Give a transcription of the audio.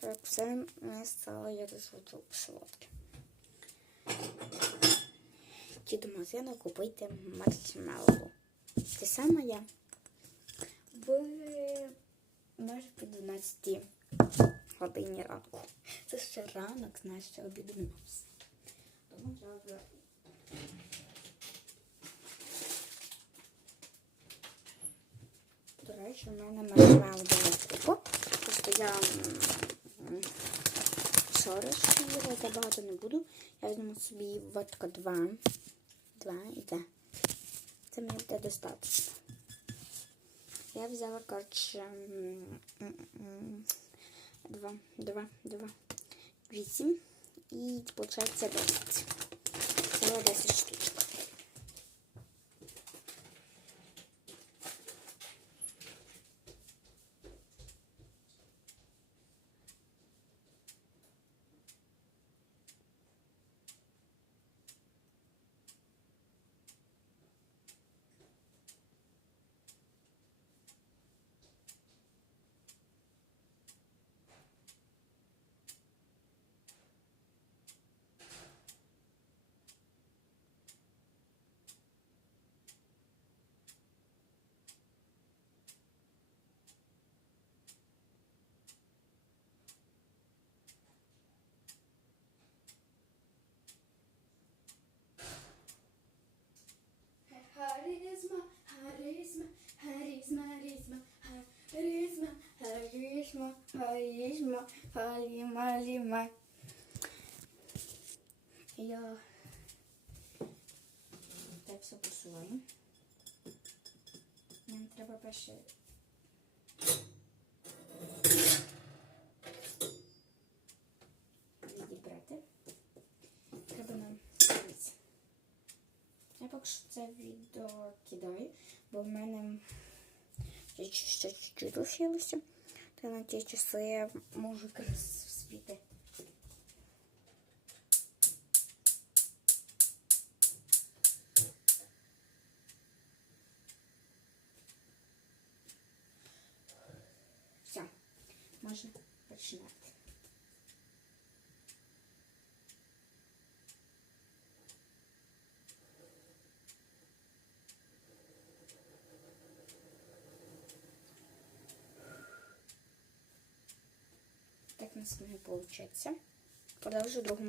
щоб все не стало як звучу солодке. Ті до магазину купити маршмеллоу. Те саме я в майже по 12 годині ранку. Це ще ранок, знаєш, ще все. Тому треба До речі, у мене маршмеллоу була купа. Просто я м, шориш їла, забагато не буду. Я візьму собі водка 2. 2 і де. Це мені буде достатньо. Я взяла, коротше, м, м, м, 2, 2, 2, 8 і, виходить, 10. Це 10 штучок. Харизма, халіма, ліма. Я так все посуваю. Нам треба перше відібрати. Треба нам дивіться. Я поки що це відео кидаю, бо в мене ще чуть-чуть лишилося. Та на ті часи я можу вспіти. Все, можна починати. У нас виходить. Продовжу другому